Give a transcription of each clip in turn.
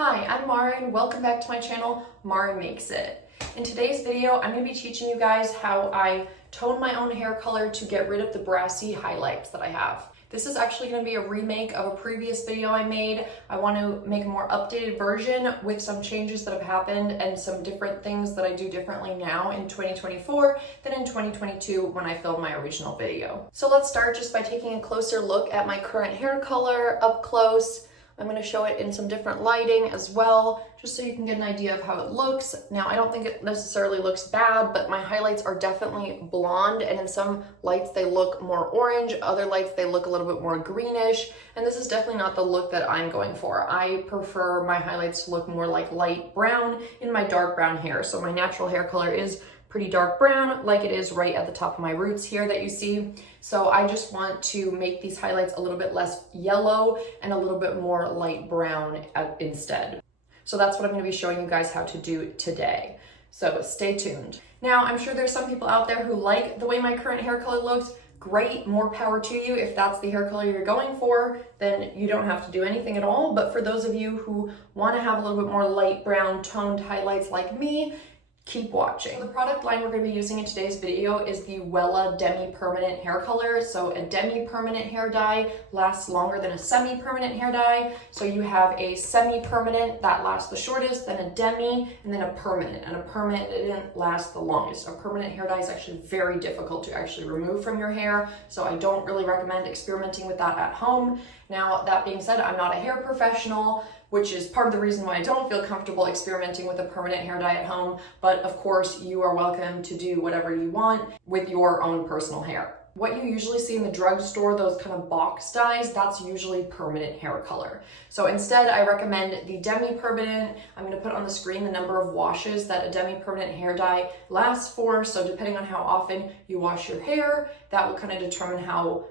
Hi, I'm Maren. Welcome back to my channel, Maren Makes It. In today's video, I'm going to be teaching you guys how I tone my own hair color to get rid of the brassy highlights that I have. This is actually going to be a remake of a previous video I made. I want to make a more updated version with some changes that have happened and some different things that I do differently now in 2024 than in 2022 when I filmed my original video. So let's start just by taking a closer look at my current hair color up close. I'm going to show it in some different lighting as well, just so you can get an idea of how it looks. Now, I don't think it necessarily looks bad, but my highlights are definitely blonde, and in some lights they look more orange, other lights they look a little bit more greenish, and this is definitely not the look that I'm going for. I prefer my highlights to look more like light brown in my dark brown hair. So my natural hair color is pretty dark brown, like it is right at the top of my roots here that you see. So I just want to make these highlights a little bit less yellow and a little bit more light brown instead. So that's what I'm going to be showing you guys how to do today. So stay tuned. Now, I'm sure there's some people out there who like the way my current hair color looks. Great, more power to you. If that's the hair color you're going for, then you don't have to do anything at all. But for those of you who want to have a little bit more light brown toned highlights like me, keep watching. So the product line we're going to be using in today's video is the Wella Demi permanent hair color. So a demi permanent hair dye lasts longer than a semi-permanent hair dye. So you have a semi-permanent that lasts the shortest, then a demi, and then a permanent. And a permanent lasts the longest. A permanent hair dye is actually very difficult to actually remove from your hair. So I don't really recommend experimenting with that at home. Now, that being said, I'm not a hair professional, which is part of the reason why I don't feel comfortable experimenting with a permanent hair dye at home. But of course, you are welcome to do whatever you want with your own personal hair. What you usually see in the drugstore, those kind of box dyes, that's usually permanent hair color. So instead, I recommend the demi-permanent. I'm going to put on the screen the number of washes that a demi-permanent hair dye lasts for. So depending on how often you wash your hair, that will kind of determine how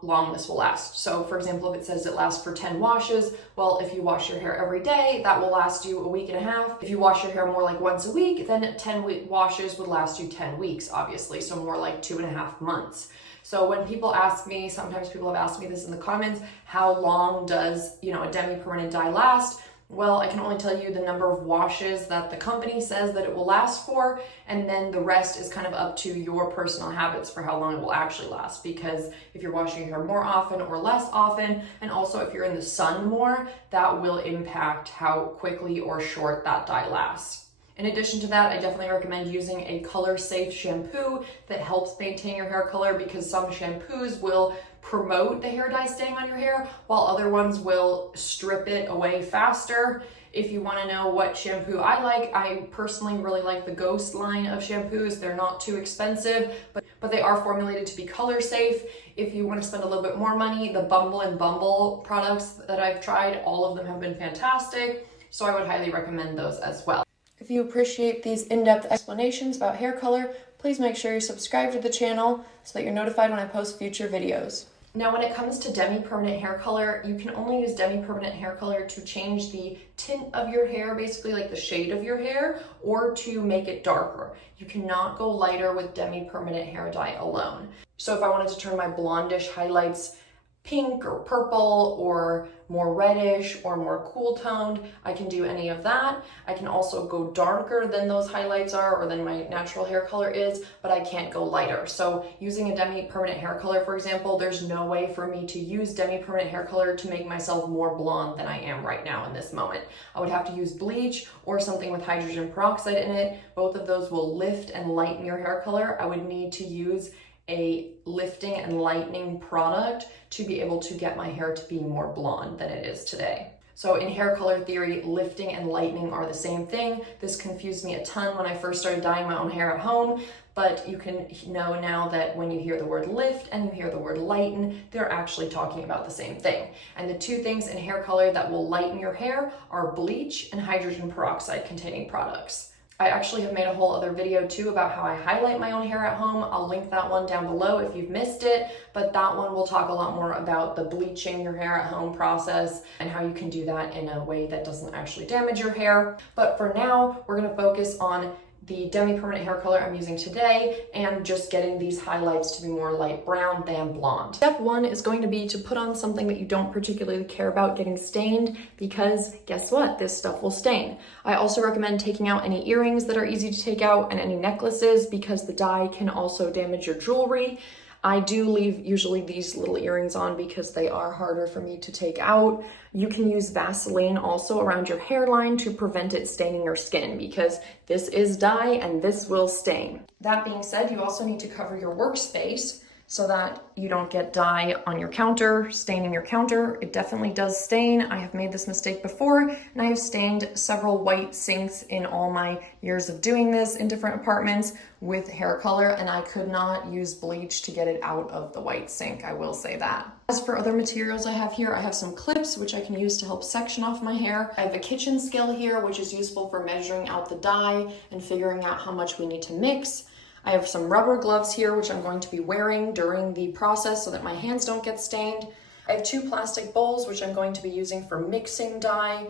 long this will last. So for example, if it says it lasts for 10 washes, well, if you wash your hair every day, that will last you a week and a half. If you wash your hair more like once a week, then 10 washes would last you 10 weeks, obviously. So more like 2.5 months. So when people ask me, sometimes people have asked me this in the comments, how long does, a demi-permanent dye last? Well, I can only tell you the number of washes that the company says that it will last for, and then the rest is kind of up to your personal habits for how long it will actually last. Because if you're washing your hair more often or less often, and also if you're in the sun more, that will impact how quickly or short that dye lasts. In addition to that, I definitely recommend using a color-safe shampoo that helps maintain your hair color, because some shampoos will promote the hair dye staying on your hair, while other ones will strip it away faster. If you want to know what shampoo I like, I personally really like the Ghost line of shampoos. They're not too expensive, but they are formulated to be color safe. If you want to spend a little bit more money, the Bumble and Bumble products that I've tried, all of them have been fantastic. So I would highly recommend those as well. If you appreciate these in-depth explanations about hair color, please make sure you subscribe to the channel so that you're notified when I post future videos. Now, when it comes to demi-permanent hair color, you can only use demi-permanent hair color to change the tint of your hair, basically like the shade of your hair, or to make it darker. You cannot go lighter with demi-permanent hair dye alone. So if I wanted to turn my blondish highlights pink or purple or more reddish or more cool toned, I can do any of that. I can also go darker than those highlights are or than my natural hair color is, but I can't go lighter. So using a demi-permanent hair color, for example, there's no way for me to use demi-permanent hair color to make myself more blonde than I am right now in this moment. I would have to use bleach or something with hydrogen peroxide in it. Both of those will lift and lighten your hair color. I would need to use a lifting and lightening product to be able to get my hair to be more blonde than it is today. So in hair color theory, lifting and lightening are the same thing. This confused me a ton when I first started dyeing my own hair at home, but you can know now that when you hear the word lift and you hear the word lighten, they're actually talking about the same thing. And the two things in hair color that will lighten your hair are bleach and hydrogen peroxide containing products. I actually have made a whole other video too about how I highlight my own hair at home. I'll link that one down below if you've missed it, but that one will talk a lot more about the bleaching your hair at home process and how you can do that in a way that doesn't actually damage your hair. But for now, we're gonna focus on the Demi permanent hair color I'm using today and just getting these highlights to be more light brown than blonde. Step one is going to be to put on something that you don't particularly care about getting stained, because guess what? This stuff will stain. I also recommend taking out any earrings that are easy to take out and any necklaces, because the dye can also damage your jewelry. I do leave usually these little earrings on because they are harder for me to take out. You can use Vaseline also around your hairline to prevent it staining your skin, because this is dye and this will stain. That being said, you also need to cover your workspace so that you don't get dye on your counter, staining your counter. It definitely does stain. I have made this mistake before, and I have stained several white sinks in all my years of doing this in different apartments with hair color, and I could not use bleach to get it out of the white sink, I will say that. As for other materials I have here, I have some clips which I can use to help section off my hair. I have a kitchen scale here, which is useful for measuring out the dye and figuring out how much we need to mix. I have some rubber gloves here, which I'm going to be wearing during the process so that my hands don't get stained. I have 2 plastic bowls, which I'm going to be using for mixing dye.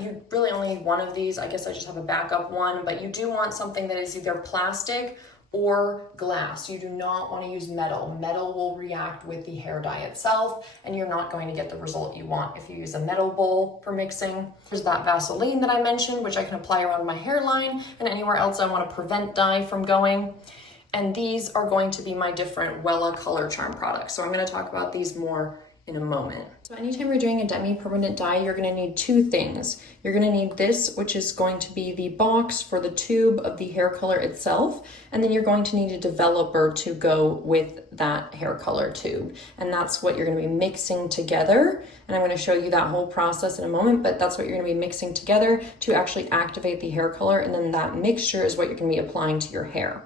You really only need one of these. I guess I just have a backup one, but you do want something that is either plastic or glass. You do not want to use metal. Metal will react with the hair dye itself, and you're not going to get the result you want if you use a metal bowl for mixing. There's that Vaseline that I mentioned, which I can apply around my hairline and anywhere else I want to prevent dye from going. And these are going to be my different Wella Color Charm products. So I'm going to talk about these more in a moment. So anytime you're doing a Demi permanent dye, you're going to need 2 things. You're going to need this, which is going to be the box for the tube of the hair color itself, and then you're going to need a developer to go with that hair color tube, and that's what you're going to be mixing together. And I'm going to show you that whole process in a moment, but that's what you're going to be mixing together to actually activate the hair color, and then that mixture is what you're going to be applying to your hair.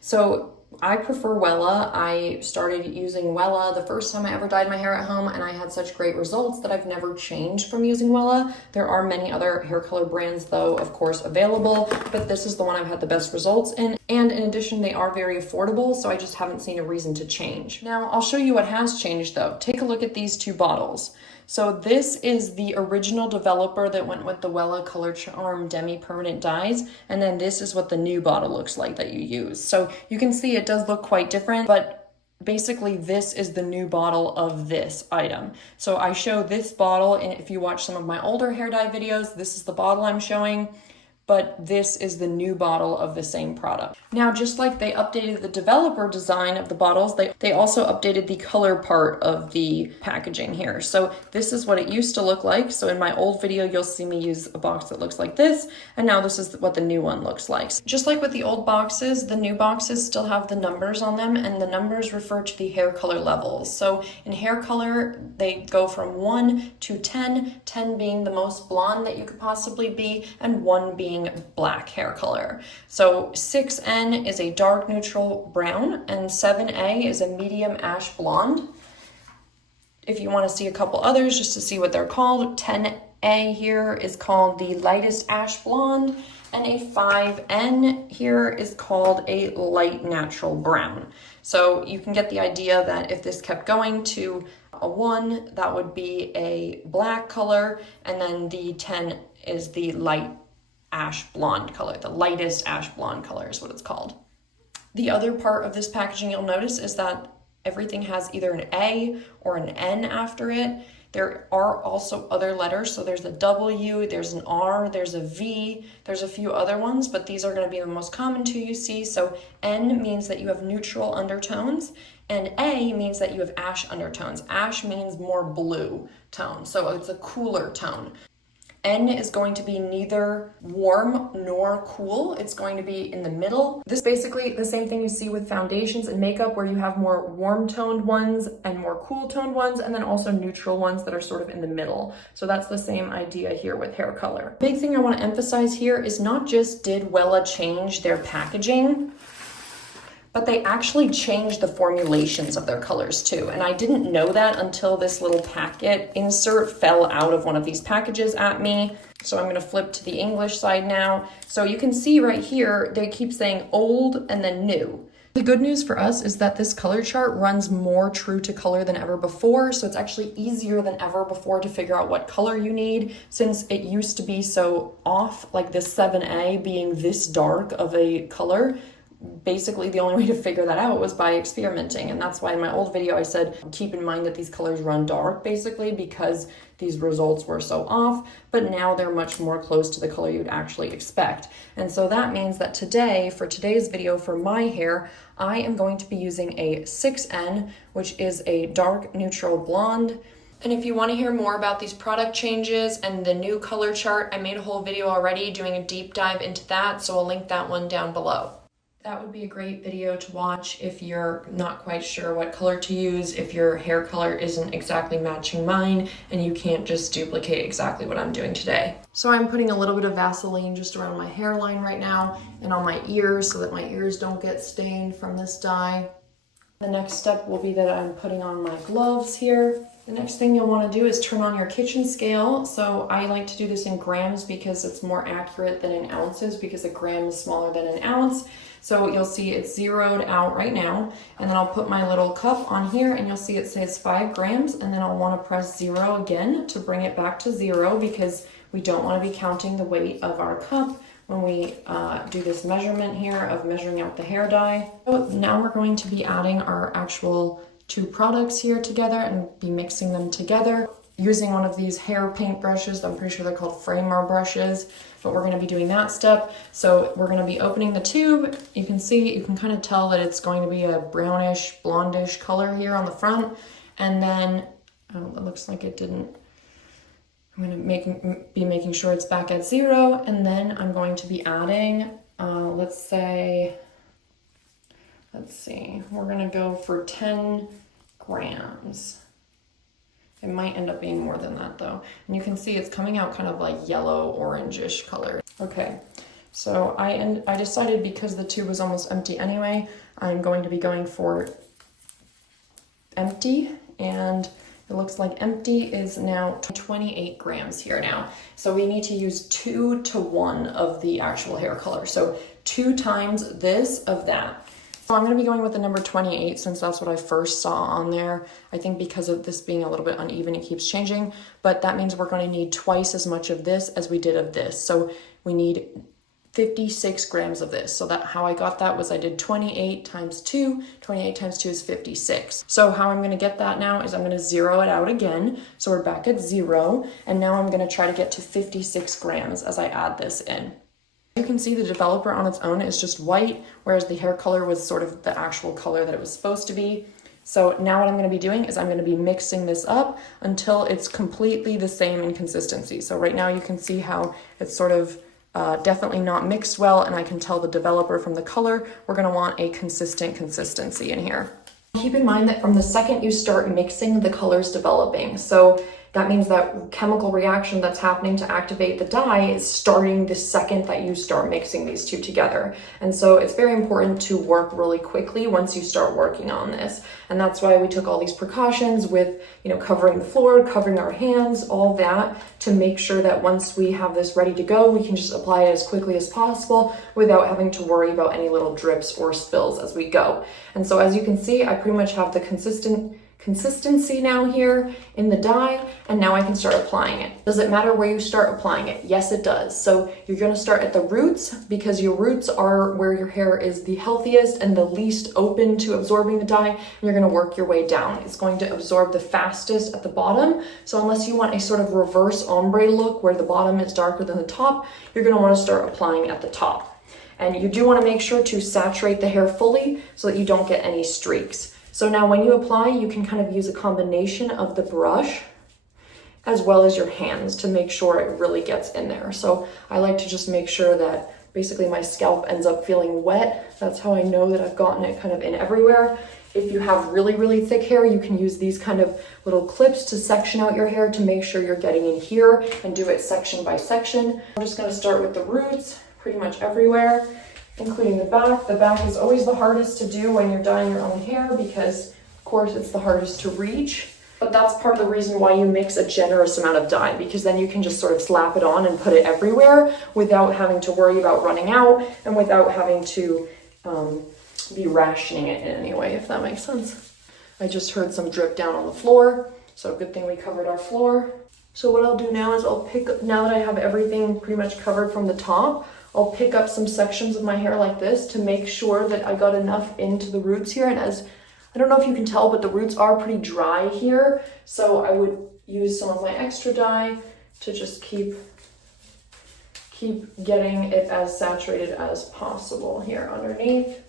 So I prefer Wella. I started using Wella the first time I ever dyed my hair at home, and I had such great results that I've never changed from using Wella. There are many other hair color brands though, of course, available, but this is the one I've had the best results in. And in addition, they are very affordable, so I just haven't seen a reason to change. Now, I'll show you what has changed though. Take a look at these 2 bottles. So this is the original developer that went with the Wella Color Charm Demi permanent dyes, and then this is what the new bottle looks like that you use. So you can see it does look quite different, but basically this is the new bottle of this item. So I show this bottle, and if you watch some of my older hair dye videos, this is the bottle I'm showing, but this is the new bottle of the same product. Now, just like they updated the developer design of the bottles, they also updated the color part of the packaging here. So this is what it used to look like. So in my old video, you'll see me use a box that looks like this, and now this is what the new one looks like. Just like with the old boxes, the new boxes still have the numbers on them, and the numbers refer to the hair color levels. So in hair color, they go from 1 to 10, 10 being the most blonde that you could possibly be, and 1 being black hair color. So 6N is a dark neutral brown, and 7A is a medium ash blonde. If you want to see a couple others just to see what they're called, 10A here is called the lightest ash blonde, and a 5N here is called a light natural brown. So you can get the idea that if this kept going to a 1, that would be a black color, and then the 10 is the light ash blonde color. The lightest ash blonde color is what it's called. The other part of this packaging you'll notice is that everything has either an A or an N after it. There are also other letters. So there's a W, there's an R, there's a V, there's a few other ones, but these are going to be the most common 2 you see. So N means that you have neutral undertones, and A means that you have ash undertones. Ash means more blue tone, so it's a cooler tone. N is going to be neither warm nor cool. It's going to be in the middle. This is basically the same thing you see with foundations and makeup, where you have more warm toned ones and more cool toned ones, and then also neutral ones that are sort of in the middle. So that's the same idea here with hair color. Big thing I want to emphasize here is not just did Wella change their packaging, but they actually changed the formulations of their colors too. And I didn't know that until this little packet insert fell out of one of these packages at me. So I'm gonna flip to the English side now. So you can see right here, they keep saying old and then new. The good news for us is that this color chart runs more true to color than ever before, so it's actually easier than ever before to figure out what color you need, since it used to be so off, like this 7A being this dark of a color. Basically the only way to figure that out was by experimenting, and that's why in my old video I said keep in mind that these colors run dark, basically because these results were so off, but now they're much more close to the color you'd actually expect. And so that means that today, for today's video for my hair, I am going to be using a 6N, which is a dark neutral blonde. And if you want to hear more about these product changes and the new color chart, I made a whole video already doing a deep dive into that, so I'll link that one down below. That would be a great video to watch if you're not quite sure what color to use, if your hair color isn't exactly matching mine, and you can't just duplicate exactly what I'm doing today. So I'm putting a little bit of Vaseline just around my hairline right now and on my ears so that my ears don't get stained from this dye. The next step will be that I'm putting on my gloves here. The next thing you'll want to do is turn on your kitchen scale. So I like to do this in grams because it's more accurate than in ounces, because a gram is smaller than an ounce. So you'll see it's zeroed out right now, and then I'll put my little cup on here and you'll see it says 5 grams, and then I'll want to press 0 again to bring it back to 0, because we don't want to be counting the weight of our cup when we do this measurement here of measuring out the hair dye. So now we're going to be adding our actual 2 products here together and be mixing them together using one of these hair paint brushes. I'm pretty sure they're called framer brushes, but we're going to be doing that step. So we're going to be opening the tube. You can see, you can kind of tell that it's going to be a brownish, blondish color here on the front. And then, oh, it looks like it didn't. I'm going to be making sure it's back at 0. And then I'm going to be adding, let's see, we're going to go for 10 grams. It might end up being more than that though. And you can see it's coming out kind of like yellow orangish color. Okay, so I decided, because the tube was almost empty anyway, I'm going to be going for empty, and it looks like empty is now 28 grams here now. So we need to use 2 to 1 of the actual hair color. So 2 times this of that. So I'm going to be going with the number 28 since that's what I first saw on there. I think because of this being a little bit uneven, it keeps changing, but that means we're going to need twice as much of this as we did of this. So we need 56 grams of this. So that how I got that was I did 28 times 2. 28 times 2 is 56. So how I'm going to get that now is I'm going to zero it out again. So we're back at 0. And now I'm going to try to get to 56 grams as I add this in. You can see the developer on its own is just white, whereas the hair color was sort of the actual color that it was supposed to be. So now what I'm going to be doing is I'm going to be mixing this up until it's completely the same in consistency. So right now you can see how it's sort of definitely not mixed well, and I can tell the developer from the color. We're going to want a consistent consistency in here. Keep in mind that from the second you start mixing, the color's developing. So that means that chemical reaction that's happening to activate the dye is starting the second that you start mixing these 2 together. And so it's very important to work really quickly once you start working on this. And that's why we took all these precautions with, covering the floor, covering our hands, all that, to make sure that once we have this ready to go, we can just apply it as quickly as possible without having to worry about any little drips or spills as we go. And so as you can see, I pretty much have the consistency now here in the dye, and now I can start applying it. Does it matter where you start applying it? Yes, it does. So you're going to start at the roots, because your roots are where your hair is the healthiest and the least open to absorbing the dye, and you're going to work your way down. It's going to absorb the fastest at the bottom. So unless you want a sort of reverse ombre look where the bottom is darker than the top, you're going to want to start applying at the top. And you do want to make sure to saturate the hair fully so that you don't get any streaks. So now when you apply, you can kind of use a combination of the brush as well as your hands to make sure it really gets in there. So I like to just make sure that basically my scalp ends up feeling wet. That's how I know that I've gotten it kind of in everywhere. If you have really, really thick hair, you can use these kind of little clips to section out your hair to make sure you're getting in here and do it section by section. I'm just going to start with the roots pretty much everywhere, including the back. The back is always the hardest to do when you're dyeing your own hair because, of course, it's the hardest to reach. But that's part of the reason why you mix a generous amount of dye, because then you can just sort of slap it on and put it everywhere without having to worry about running out and without having to be rationing it in any way, if that makes sense. I just heard some drip down on the floor, so good thing we covered our floor. So what I'll do now is I'll pick up, now that I have everything pretty much covered from the top, I'll pick up some sections of my hair like this to make sure that I got enough into the roots here. And as, I don't know if you can tell, but the roots are pretty dry here. So I would use some of my extra dye to just keep getting it as saturated as possible here underneath.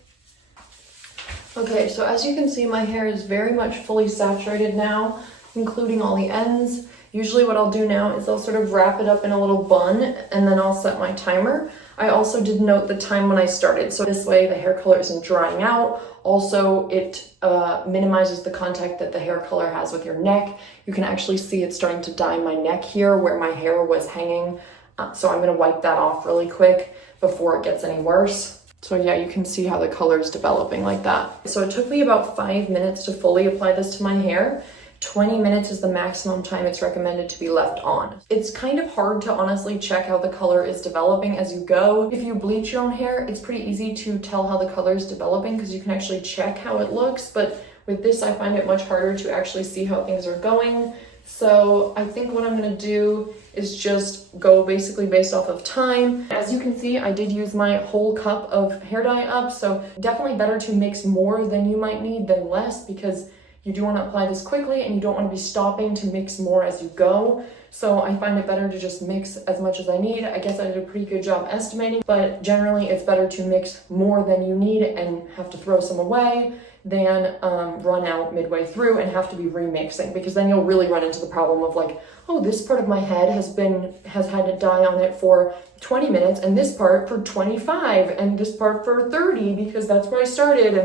Okay, so as you can see, my hair is very much fully saturated now, including all the ends. Usually what I'll do now is I'll sort of wrap it up in a little bun and then I'll set my timer. I also did note the time when I started, so this way the hair color isn't drying out. Also, it minimizes the contact that the hair color has with your neck. You can actually see it's starting to dye my neck here where my hair was hanging. So I'm gonna wipe that off really quick before it gets any worse. So yeah, you can see how the color is developing like that. So it took me about 5 minutes to fully apply this to my hair. 20 minutes is the maximum time it's recommended to be left on. It's kind of hard to honestly check how the color is developing as you go. If you bleach your own hair, it's pretty easy to tell how the color is developing because you can actually check how it looks. But with this, I find it much harder to actually see how things are going. So I think what I'm gonna do is just go basically based off of time. As you can see, I did use my whole cup of hair dye up, so definitely better to mix more than you might need than less, because you do want to apply this quickly and you don't want to be stopping to mix more as you go. So I find it better to just mix as much as I need. I guess I did a pretty good job estimating, but generally it's better to mix more than you need and have to throw some away than run out midway through and have to be remixing, because then you'll really run into the problem of like, oh, this part of my head has had to dye on it for 20 minutes and this part for 25 and this part for 30 because that's where I started,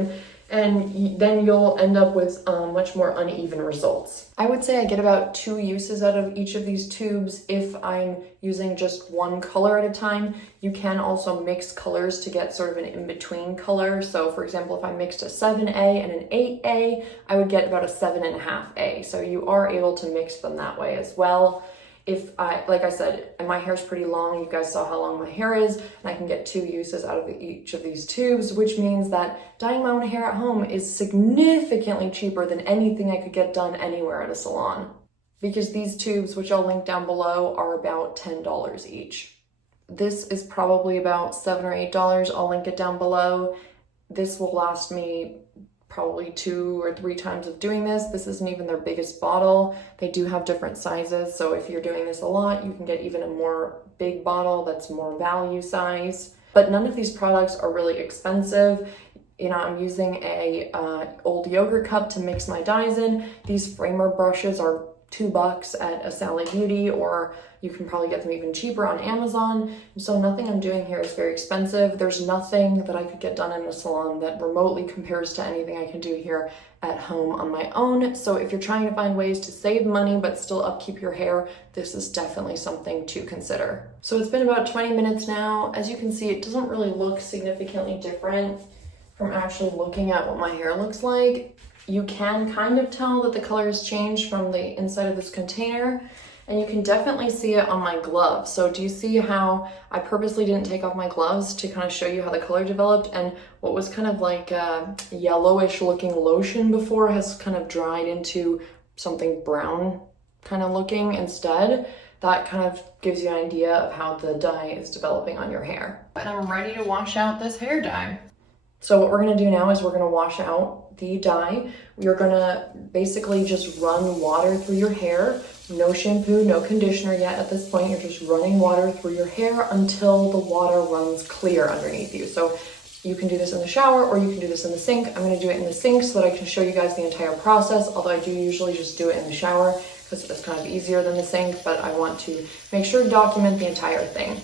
and then you'll end up with much more uneven results. I would say I get about 2 uses out of each of these tubes if I'm using just one color at a time. You can also mix colors to get sort of an in-between color. So for example, if I mixed a 7A and an 8A, I would get about a 7.5A. So you are able to mix them that way as well. If like I said, and my hair's pretty long, you guys saw how long my hair is, and I can get 2 uses out of each of these tubes, which means that dyeing my own hair at home is significantly cheaper than anything I could get done anywhere at a salon. Because these tubes, which I'll link down below, are about $10 each. This is probably about $7 or $8. I'll link it down below. This will last me probably 2 or 3 times of doing this. This isn't even their biggest bottle. They do have different sizes, so if you're doing this a lot, you can get even a more big bottle that's more value size. But none of these products are really expensive. You know, I'm using a old yogurt cup to mix my dyes in. These framer brushes are $2 at a Sally Beauty, or you can probably get them even cheaper on Amazon. So nothing I'm doing here is very expensive. There's nothing that I could get done in a salon that remotely compares to anything I can do here at home on my own. So if you're trying to find ways to save money but still upkeep your hair, this is definitely something to consider. So it's been about 20 minutes now. As you can see, it doesn't really look significantly different from actually looking at what my hair looks like. You can kind of tell that the color has changed from the inside of this container, and you can definitely see it on my gloves. So do you see how I purposely didn't take off my gloves to kind of show you how the color developed, and what was kind of like a yellowish looking lotion before has kind of dried into something brown kind of looking instead? That kind of gives you an idea of how the dye is developing on your hair. And I'm ready to wash out this hair dye. So what we're gonna do now is we're gonna wash out the dye. We're gonna basically just run water through your hair. No shampoo, no conditioner yet at this point. You're just running water through your hair until the water runs clear underneath you. So you can do this in the shower or you can do this in the sink. I'm gonna do it in the sink so that I can show you guys the entire process, although I do usually just do it in the shower because it's kind of easier than the sink, but I want to make sure to document the entire thing.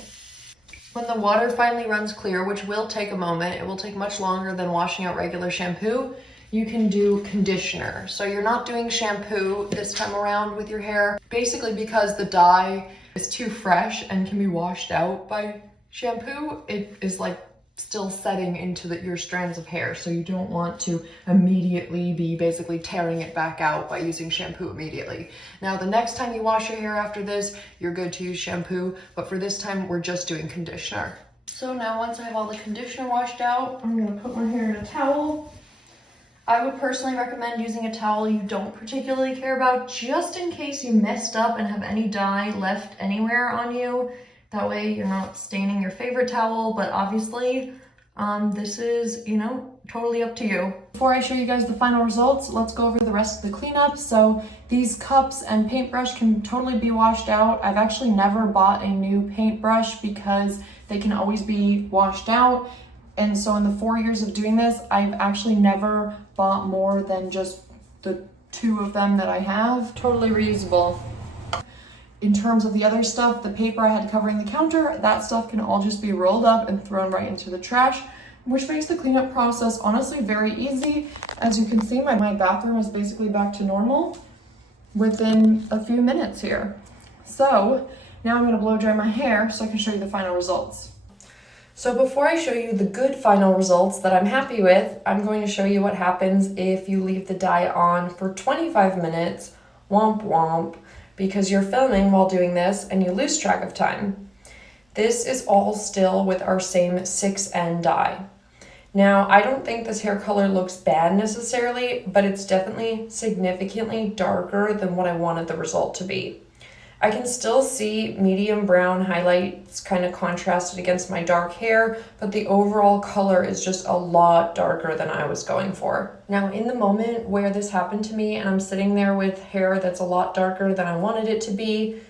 When the water finally runs clear, which will take a moment, it will take much longer than washing out regular shampoo, you can do conditioner. So you're not doing shampoo this time around with your hair, basically because the dye is too fresh and can be washed out by shampoo. It is like still setting into your strands of hair, so you don't want to immediately be basically tearing it back out by using shampoo immediately. Now the next time you wash your hair after this, you're good to use shampoo, but for this time we're just doing conditioner. So now once I have all the conditioner washed out, I'm gonna put my hair in a towel. I would personally recommend using a towel you don't particularly care about, just in case you messed up and have any dye left anywhere on you. That way you're not staining your favorite towel, but obviously this is, totally up to you. Before I show you guys the final results, let's go over the rest of the cleanup. So these cups and paintbrush can totally be washed out. I've actually never bought a new paintbrush because they can always be washed out. And so in the 4 years of doing this, I've actually never bought more than just the 2 of them that I have. Totally reusable. In terms of the other stuff, the paper I had covering the counter, that stuff can all just be rolled up and thrown right into the trash, which makes the cleanup process honestly very easy. As you can see, my bathroom is basically back to normal within a few minutes here. So now I'm gonna blow dry my hair so I can show you the final results. So before I show you the good final results that I'm happy with, I'm going to show you what happens if you leave the dye on for 25 minutes, womp womp, because you're filming while doing this and you lose track of time. This is all still with our same 6N dye. Now, I don't think this hair color looks bad necessarily, but it's definitely significantly darker than what I wanted the result to be. I can still see medium brown highlights kind of contrasted against my dark hair, but the overall color is just a lot darker than I was going for. Now, in the moment where this happened to me and I'm sitting there with hair that's a lot darker than I wanted it to be,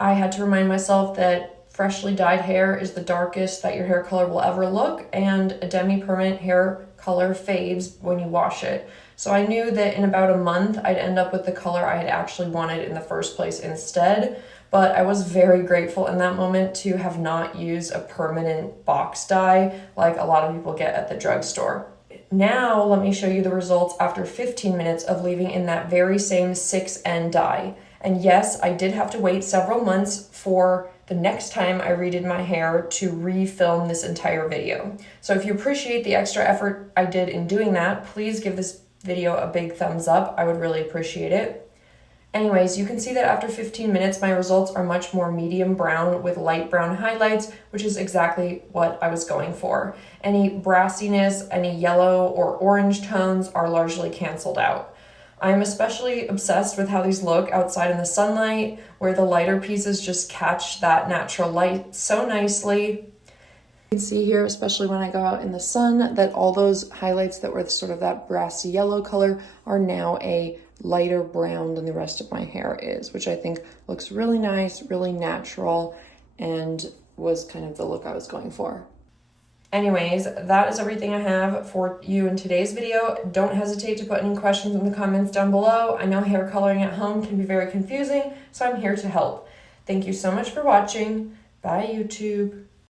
I had to remind myself that freshly dyed hair is the darkest that your hair color will ever look, and a Demi permanent hair color fades when you wash it. So I knew that in about a month, I'd end up with the color I had actually wanted in the first place instead. But I was very grateful in that moment to have not used a permanent box dye like a lot of people get at the drugstore. Now, let me show you the results after 15 minutes of leaving in that very same 6N dye. And yes, I did have to wait several months for the next time I redid my hair to refilm this entire video. So if you appreciate the extra effort I did in doing that, please give this video a big thumbs up. I would really appreciate it. Anyways, you can see that after 15 minutes, my results are much more medium brown with light brown highlights, which is exactly what I was going for. Any brassiness, any yellow or orange tones are largely canceled out. I'm especially obsessed with how these look outside in the sunlight, where the lighter pieces just catch that natural light so nicely. You can see here, especially when I go out in the sun, that all those highlights that were sort of that brassy yellow color are now a lighter brown than the rest of my hair is, which I think looks really nice, really natural, and was kind of the look I was going for. Anyways, that is everything I have for you in today's video. Don't hesitate to put any questions in the comments down below. I know hair coloring at home can be very confusing, so I'm here to help. Thank you so much for watching. Bye, YouTube.